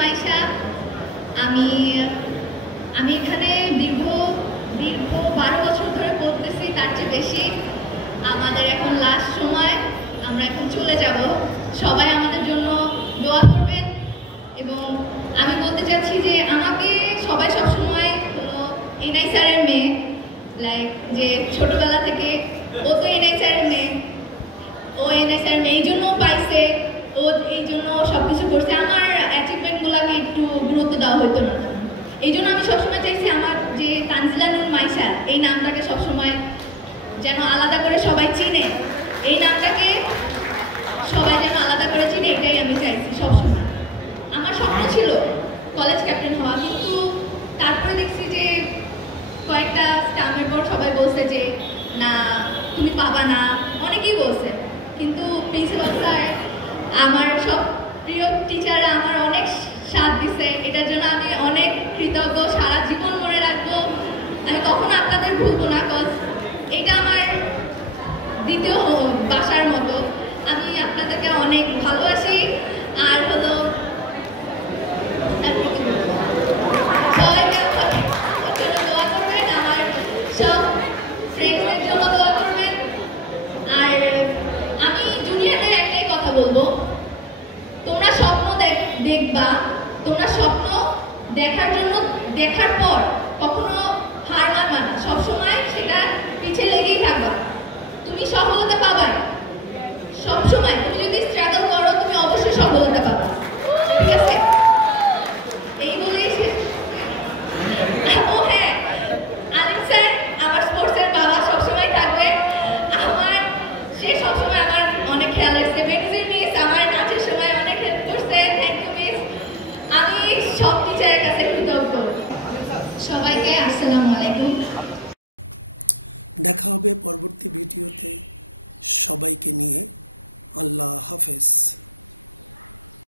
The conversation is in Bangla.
মাইশা, আমি আমি এখানে দীর্ঘ 12 বছর ধরে পড়তেছি, তার চেয়ে বেশি। আমাদের এখন লাস্ট সময়, আমরা এখন চলে যাব। সবাই আমাদের জন্য দোয়া করবেন। এবং আমি বলতে চাচ্ছি যে আমাকে সবাই সবসময় হলো এনআই স্যারের মেয়ে, লাইক যে ছোটবেলা থেকে ও তো এনআই স্যারের মেয়ে, ও এনআই স্যারের মেয়ে এই জন্য পাইছে, ও এই জন্য সবকিছু করছে। আমার অ্যাচিভমেন্টগুলোকে একটু গুরুত্ব দেওয়া হতো না, এই জন্য আমি সবসময় চাইছি আমার যে তানজিলা নূর মাইশা এই নামটাকে সবসময় যেন আলাদা করে সবাই চিনে, এই নামটাকে সবাই যেন আলাদা করে চিনে, এটাই আমি চাইছি সবসময়। আমার স্বপ্ন ছিল কলেজ ক্যাপ্টেন হওয়া, কিন্তু তারপরে দেখছি যে কয়েকটা স্টামের পর সবাই বলছে যে না তুমি পাবা না, অনেকেই বলছে। কিন্তু প্রিন্সিপাল স্যার, আমার সব প্রিয় টিচাররা আমার অনেক সাথ দিছে, এটার জন্য আমি অনেক কৃতজ্ঞ, সারা জীবন মনে রাখবো। আমি কখনো আপনাদের ভুলবো না, কজ এটা আমার দ্বিতীয় বাসার মতো। আমি আপনাদেরকে অনেক ভালোবাসি। আর হলো সবাইকে দোয়া করবেন, আমার সব ফ্রেন্ডসদের জন্য দোয়া করবেন। আর আমি জুনিয়রদের একটাই কথা বলবো, তোমরা স্বপ্ন দেখবা, তোমরা স্বপ্ন দেখার পর কখনো হার মানবা না, সবসময় সেটা পিছে লেগেই থাকবা। তুমি সফলতা পাবা সবসময়, তুমি যদি স্ট্রাগল করো তুমি অবশ্যই সফলতা পাবা, ঠিক আছে? এই বলেই ও হ্যাঁ, আলিম স্যার আমার স্পোর্টসের বাবা সবসময় থাকবে। সে সবসময় আমার অনেক খেয়াল রাখছে। বেনজির মিস আমার নাচের সময় অনেক হেল্প করছে, থ্যাংক ইউ মিস। আমি সব টিচারের কাছে কৃতজ্ঞ। সবাইকে আসসালামু আলাইকুম।